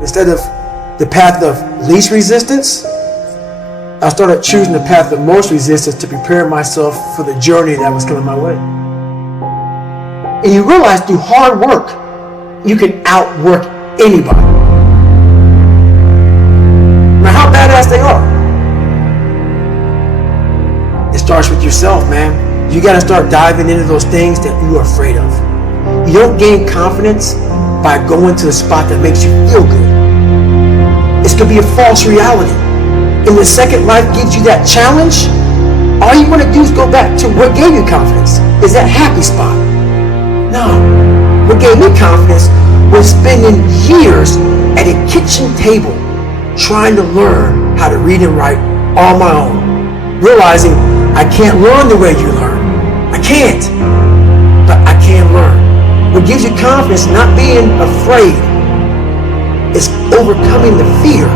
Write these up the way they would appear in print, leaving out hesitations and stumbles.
Instead of the path of least resistance, I started choosing the path of most resistance to prepare myself for the journey that was coming my way. And you realize through hard work, you can outwork anybody. No matter how badass they are. It starts with yourself, man. You gotta start diving into those things that you are afraid of. You don't gain confidence by going to the spot that makes you feel good. It's gonna be a false reality. And the second life gives you that challenge, all you wanna do is go back to what gave you confidence. Is that happy spot. No. What gave me confidence was spending years at a kitchen table trying to learn how to read and write on my own. Realizing I can't learn the way you learn. I can't. But I can learn. What gives you confidence, not being afraid, is overcoming the fear.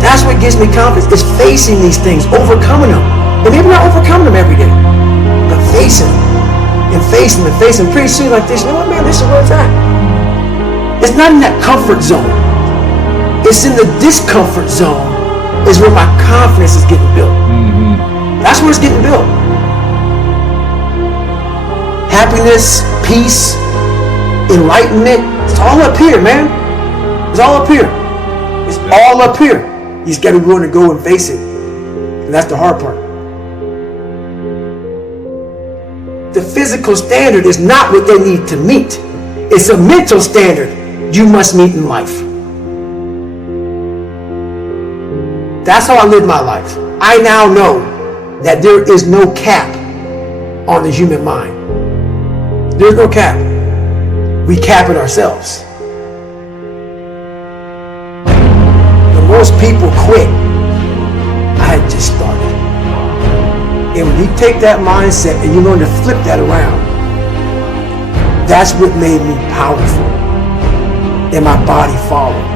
That's what gives me confidence, is facing these things, overcoming them. And maybe not overcoming them every day, but facing them. And facing them, and facing them. Pretty soon like this, you know what, man, this is where it's at. It's not in that comfort zone. It's in the discomfort zone is where my confidence is getting built. Mm-hmm. That's where it's getting built. Happiness, peace, enlightenment, it's all up here, man. It's all up here. It's all up here. You just gotta be willing to go and face it. And that's the hard part. The physical standard is not what they need to meet. It's a mental standard you must meet in life. That's how I live my life. I now know that there is no cap on the human mind. There's no cap. We cap it ourselves. The most people quit. I had just started. And when you take that mindset and you learn to flip that around, that's what made me powerful. And my body followed.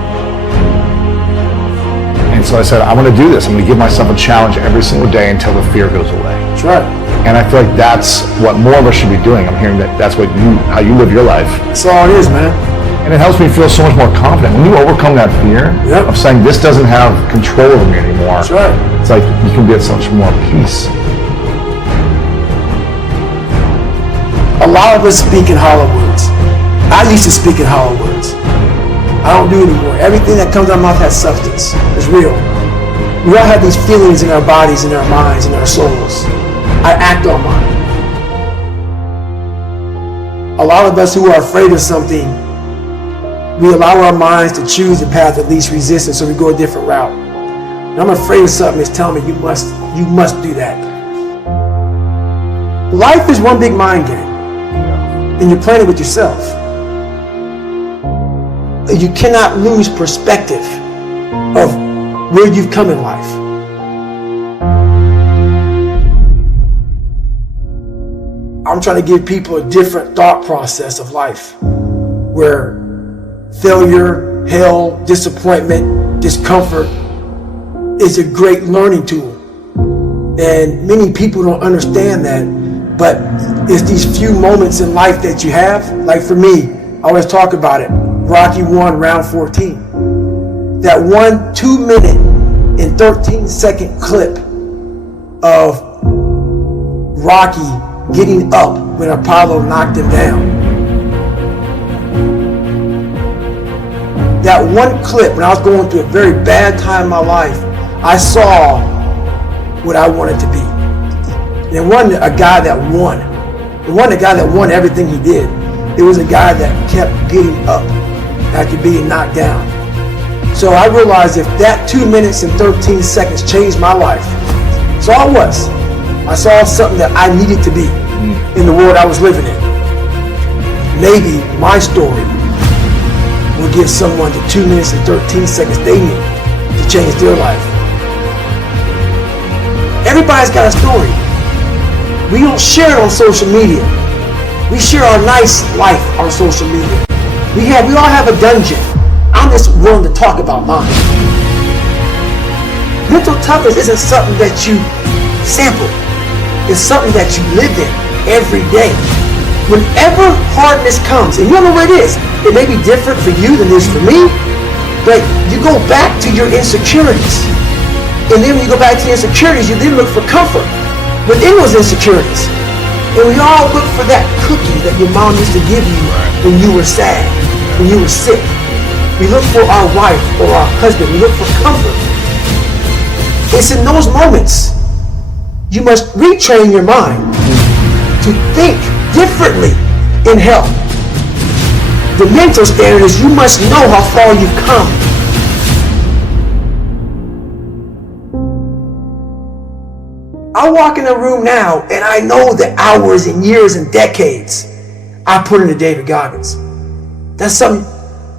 And so I said, I want to do this. I'm going to give myself a challenge every single day until the fear goes away. That's right. And I feel like that's what more of us should be doing. I'm hearing that that's what how you live your life. That's all it is, man. And it helps me feel so much more confident. When you overcome that fear of saying this doesn't have control over me anymore, that's right. It's like you can get so much more peace. A lot of us speak in hollow words. I used to speak in hollow words. I don't do it anymore. Everything that comes out of my mouth has substance. It's real. We all have these feelings in our bodies, in our minds, in our souls. I act on mine. A lot of us who are afraid of something, we allow our minds to choose the path of least resistance, so we go a different route. And I'm afraid of something that's telling me you must do that. Life is one big mind game. And you're playing it with yourself. You cannot lose perspective of where you've come in life. I'm trying to give people a different thought process of life, where failure, hell, disappointment, discomfort is a great learning tool. And many people don't understand that. But it's these few moments in life that you have. Like for me, I always talk about it. Rocky 1, round 14. That 1 2-minute and 13-second clip of Rocky getting up when Apollo knocked him down. That one clip, when I was going through a very bad time in my life, I saw what I wanted to be. And it wasn't a guy that won. It wasn't a guy that won everything he did. It was a guy that kept getting up after being knocked down. So I realized if that 2 minutes and 13 seconds changed my life, that's all it was. I saw something that I needed to be in the world I was living in. Maybe my story will give someone the 2 minutes and 13 seconds they need to change their life. Everybody's got a story. We don't share it on social media. We share our nice life on social media. We all have a dungeon. I'm just willing to talk about mine. Mental toughness isn't something that you sample. It's something that you live in every day. Whenever hardness comes, and you don't know what it is, it may be different for you than it is for me, but you go back to your insecurities. And then when you go back to your insecurities, you then look for comfort within those insecurities. And we all look for that cookie that your mom used to give you when you were sad, when you were sick. We look for our wife or our husband. We look for comfort. It's in those moments you must retrain your mind to think differently in health. The mental standard is you must know how far you've come. I walk in a room now and I know the hours and years and decades I put into David Goggins. That's something,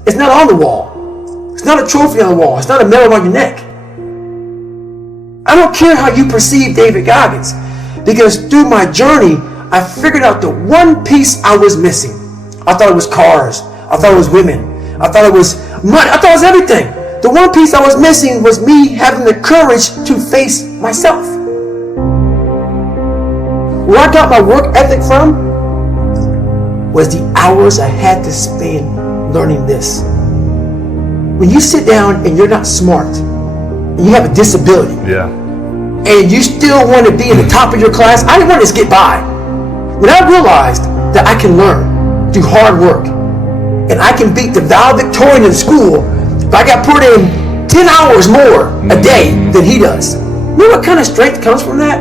it's not on the wall. It's not a trophy on the wall. It's not a medal on your neck. I don't care how you perceive David Goggins, because through my journey, I figured out the one piece I was missing. I thought it was cars. I thought it was women. I thought it was money. I thought it was everything. The one piece I was missing was me having the courage to face myself. Where I got my work ethic from was the hours I had to spend learning this. When you sit down and you're not smart, and you have a disability, and you still want to be in the top of your class, I didn't want to just get by. When I realized that I can learn through hard work, and I can beat the valedictorian in school if I got put in 10 hours more a day than he does. You know what kind of strength comes from that?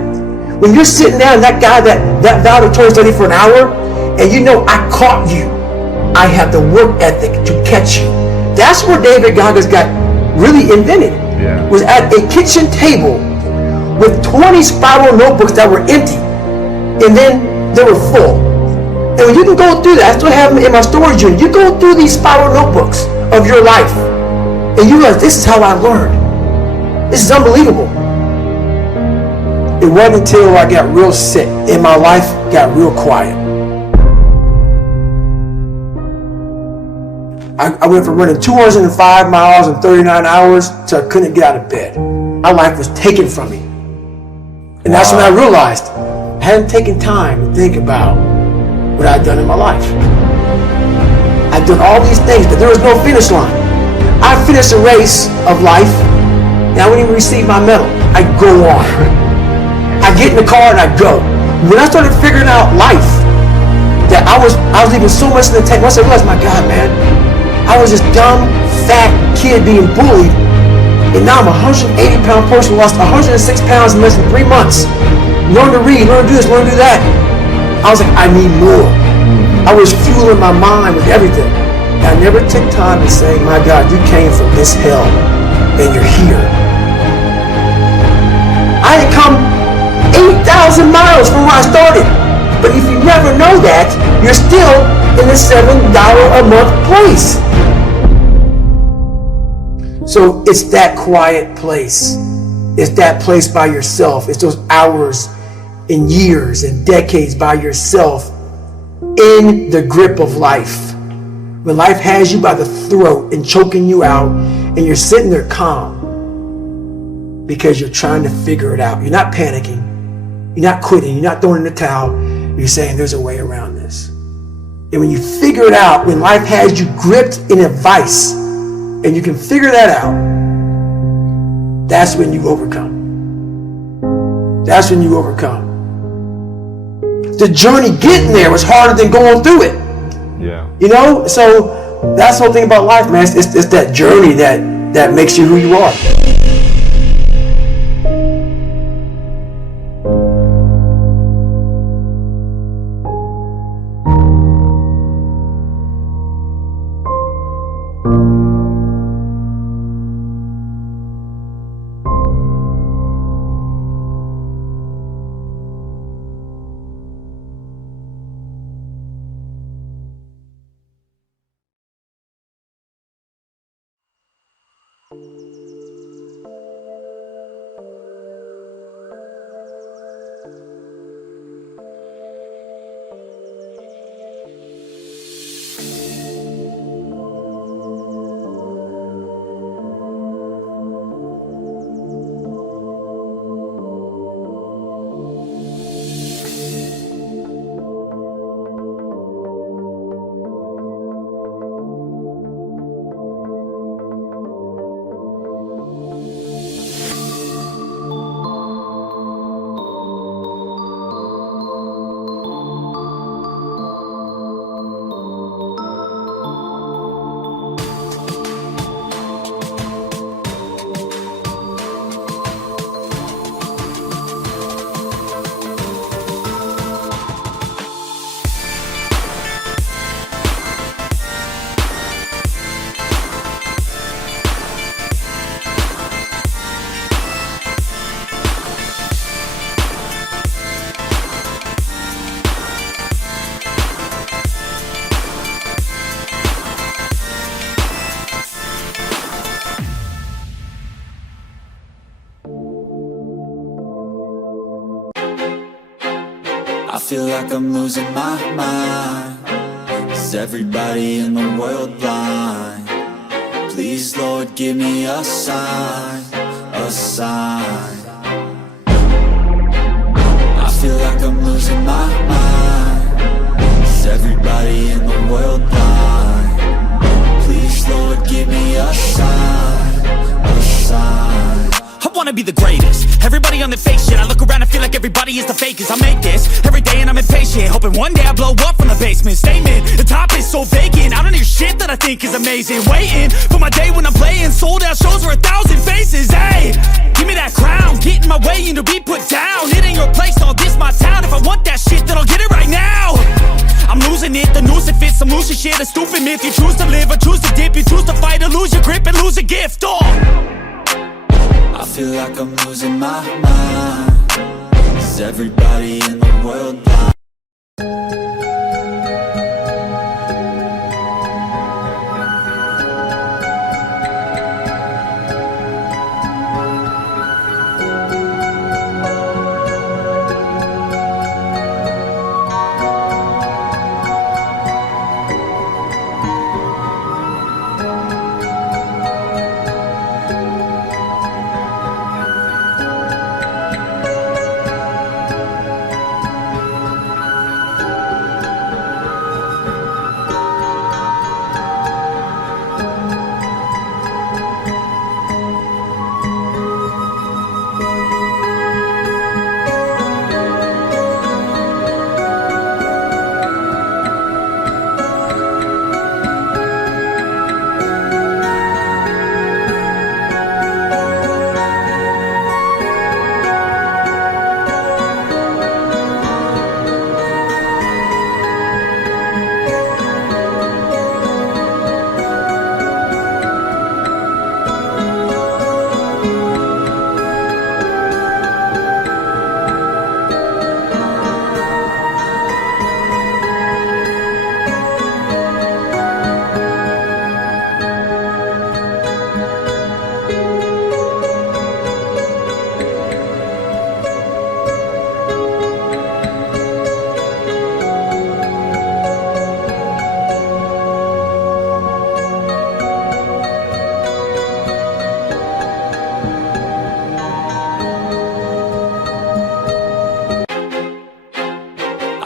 When you're sitting down and that guy, that valedictorian studied for an hour, and you know I caught you. I have the work ethic to catch you. That's where David Goggins got really invented. Was at a kitchen table with 20 spiral notebooks that were empty, and then they were full. And when you can go through that, I still have them in my storage unit. You go through these spiral notebooks of your life, and you realize this is how I learned. This is unbelievable. It wasn't until I got real sick and my life got real quiet. I went from running 205 miles in 39 hours to I couldn't get out of bed. My life was taken from me. And that's when I realized I hadn't taken time to think about what I'd done in my life. I'd done all these things, but there was no finish line. I finished a race of life, and I wouldn't even receive my medal. I'd go on. I get in the car and I go. When I started figuring out life, that I was leaving so much in the tank. Once I realized, my God, man, I was this dumb, fat kid being bullied, and now I'm a 180-pound person who lost 106 pounds in less than 3 months. Learn to read, learn to do this, learn to do that. I was like, I need more. I was fueling my mind with everything. And I never took time to say, my God, you came from this hell, and you're here. I had come 8,000 miles from where I started. But if you never know that, you're still in the $7 a month place. So it's that quiet place. It's that place by yourself. It's those hours and years and decades by yourself in the grip of life. When life has you by the throat and choking you out, and you're sitting there calm because you're trying to figure it out. You're not panicking. You're not quitting. You're not throwing in the towel. You're saying there's a way around this. And when you figure it out, when life has you gripped in a vice, and you can figure that out, that's when you overcome. That's when you overcome. The journey getting there was harder than going through it. Yeah. You know, so that's the whole thing about life, man. It's that journey that makes you who you are. feel like I'm losing my mind. Is everybody in the world blind? Please, Lord, give me a sign, a sign. I feel like I'm losing my mind. Is everybody in the world blind? Please, Lord, give me a sign, a sign. I wanna be the greatest. Everybody on the fake shit. I look around and feel like everybody is the fakest. I make this every day and I'm impatient, hoping one day I blow up from the basement. Statement, the top is so vacant. I don't hear shit that I think is amazing. Waiting for my day when I'm playing sold out shows for 1,000 faces. Hey, give me that crown, get in my way and to be put down. It ain't your place, all this my town. If I want that shit, then I'll get it right now. I'm losing it, the noose it fits. I'm losing shit, a stupid myth. You choose to live or choose to dip. You choose to fight or lose your grip and lose a gift. I feel like I'm losing my mind. Is everybody in the world blind?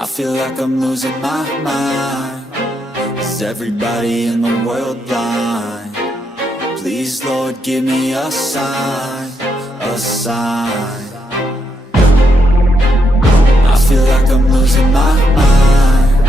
I feel like I'm losing my mind. Is everybody in the world blind? Please, Lord, give me a sign, a sign. I feel like I'm losing my mind.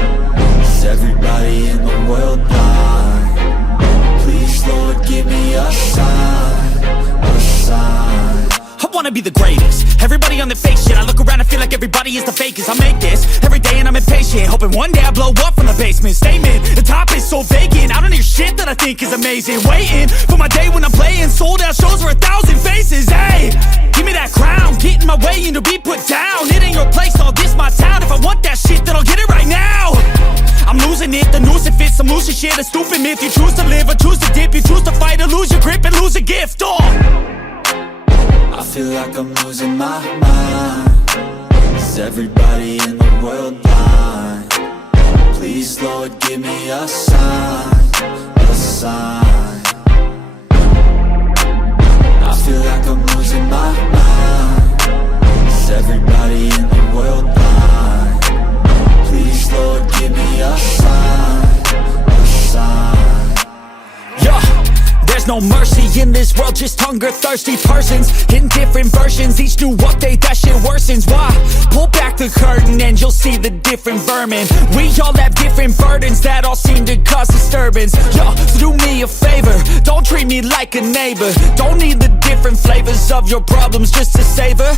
Is everybody in the world blind? Please, Lord, give me a sign, a sign. I wanna be the greatest. Everybody on the fake shit. I look around and feel like everybody is the fakest. I make this every day and I'm impatient, hoping one day I blow up from the basement. Statement, the top is so vacant. I don't hear shit that I think is amazing. Waiting for my day when I'm playing sold out shows for 1,000 faces. Hey, give me that crown, get in my way and to be put down. It ain't your place, all this my town. If I want that shit, then I'll get it right now. I'm losing it, the noose it fits. I'm losing shit, a stupid myth. You choose to live or choose to dip. You choose to fight or lose your grip and lose a gift. I feel like I'm losing my mind. Is everybody in the world blind? Please, Lord, give me a sign, a sign. I feel like I'm losing my mind. Is everybody in the world blind? Please, Lord, give me a sign, a sign. Yeah. There's no mercy in this world, just hunger-thirsty persons in different versions. Each new update, that shit worsens. Why? Pull back the curtain and you'll see the different vermin. We all have different burdens that all seem to cause disturbance. Yo, so do me a favor, don't treat me like a neighbor. Don't need the different flavors of your problems just to savor.